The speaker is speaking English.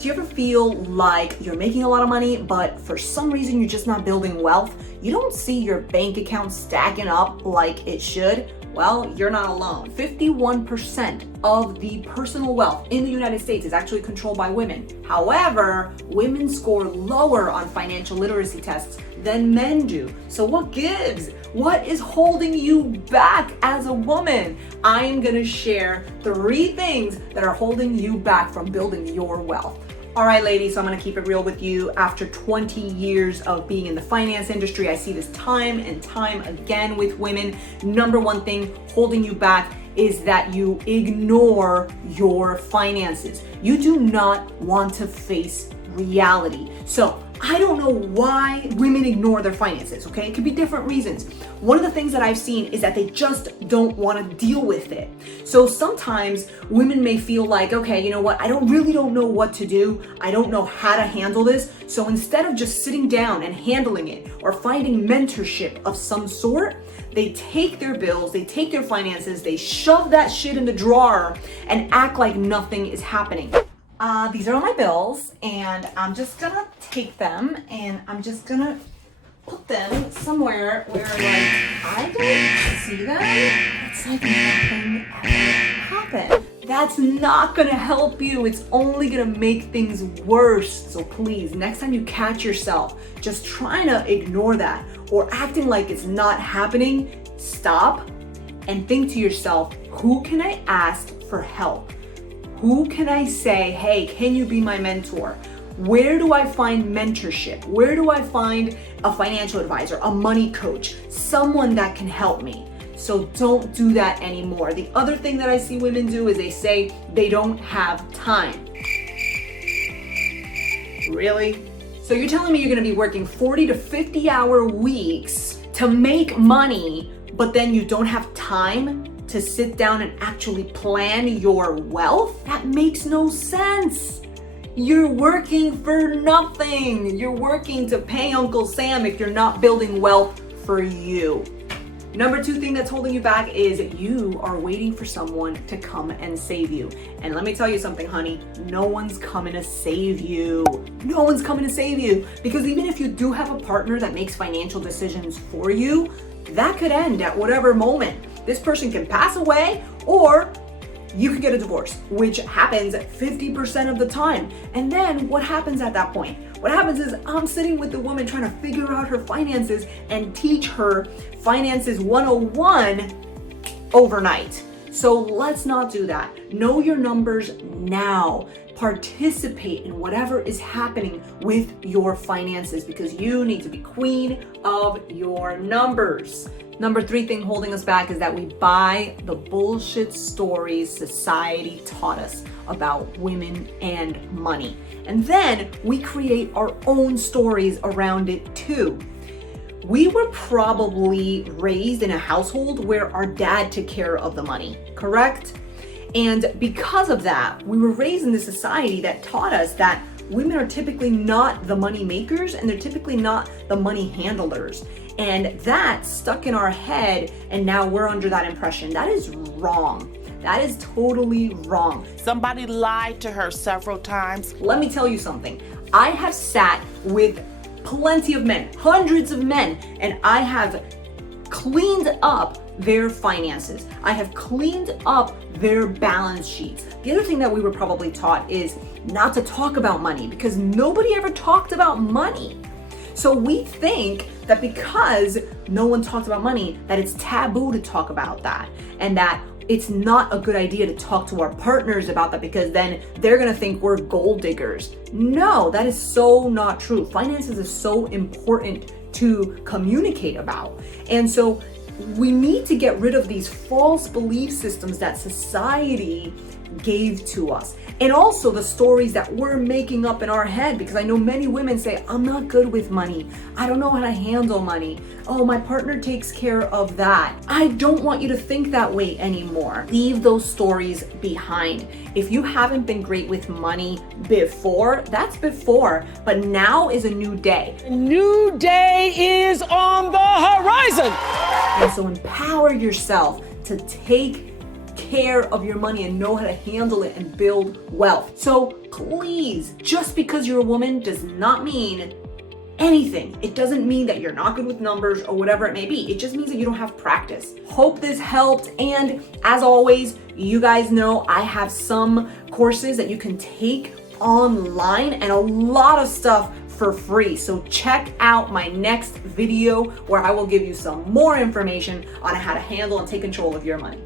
Do you ever feel like you're making a lot of money, but for some reason you're just not building wealth? You don't see your bank account stacking up like it should? Well, you're not alone. 51% of the personal wealth in the United States is actually controlled by women. However, women score lower on financial literacy tests than men do. So what gives? What is holding you back as a woman? I'm gonna share 3 things that are holding you back from building your wealth. All right, ladies, so I'm gonna keep it real with you. After 20 years of being in the finance industry, I see this time and time again with women. Number 1 thing holding you back is that you ignore your finances. You do not want to face reality. So I don't know why women ignore their finances, okay? It could be different reasons. One of the things that I've seen is that they just don't want to deal with it. So sometimes women may feel like, okay, you know what? I really don't know what to do. I don't know how to handle this. So instead of just sitting down and handling it or finding mentorship of some sort, they take their bills, they take their finances, they shove that shit in the drawer and act like nothing is happening. These are all my bills, and I'm just gonna take them and I'm just gonna put them somewhere where I don't see them. It's like nothing ever happened. That's not gonna help you. It's only gonna make things worse. So please, next time you catch yourself just trying to ignore that or acting like it's not happening, stop and think to yourself, who can I ask for help? Who can I say, hey, can you be my mentor? Where do I find mentorship? Where do I find a financial advisor, a money coach, someone that can help me? So don't do that anymore. The other thing that I see women do is they say they don't have time. Really? So you're telling me you're gonna be working 40 to 50-hour weeks to make money, but then you don't have time to sit down and actually plan your wealth? That makes no sense. You're working for nothing. You're working to pay Uncle Sam if you're not building wealth for you. Number 2 thing that's holding you back is you are waiting for someone to come and save you. And let me tell you something, honey, no one's coming to save you. No one's coming to save you, because even if you do have a partner that makes financial decisions for you, that could end at whatever moment. This person can pass away, or you could get a divorce, which happens 50% of the time. And then what happens at that point? What happens is I'm sitting with the woman trying to figure out her finances and teach her finances 101 overnight. So let's not do that. Know your numbers now. Participate in whatever is happening with your finances, because you need to be queen of your numbers. Number 3 thing holding us back is that we buy the bullshit stories society taught us about women and money. And then we create our own stories around it too. We were probably raised in a household where our dad took care of the money, correct? And because of that, we were raised in this society that taught us that women are typically not the money makers and they're typically not the money handlers. And that stuck in our head, and now we're under that impression. That is wrong. That is totally wrong. Somebody lied to her several times. Let me tell you something. I have sat with plenty of men, hundreds of men, and I have cleaned up their finances. I have cleaned up their balance sheets. The other thing that we were probably taught is not to talk about money, because nobody ever talked about money. So we think that because no one talks about money, that it's taboo to talk about that, and that it's not a good idea to talk to our partners about that, because then they're gonna think we're gold diggers. No, that is so not true. Finances is so important to communicate about. And so we need to get rid of these false belief systems that society gave to us, and also the stories that we're making up in our head, because I know many women say, I'm not good with money. I don't know how to handle money. Oh, my partner takes care of that. I don't want you to think that way anymore. Leave those stories behind. If you haven't been great with money before, that's before, but now is a new day. A new day is on the horizon. And so empower yourself to take care of your money and know how to handle it and build wealth. So please, just because you're a woman does not mean anything. It doesn't mean that you're not good with numbers or whatever it may be. It just means that you don't have practice. Hope this helped. And as always, you guys know I have some courses that you can take online and a lot of stuff for free. So check out my next video where I will give you some more information on how to handle and take control of your money.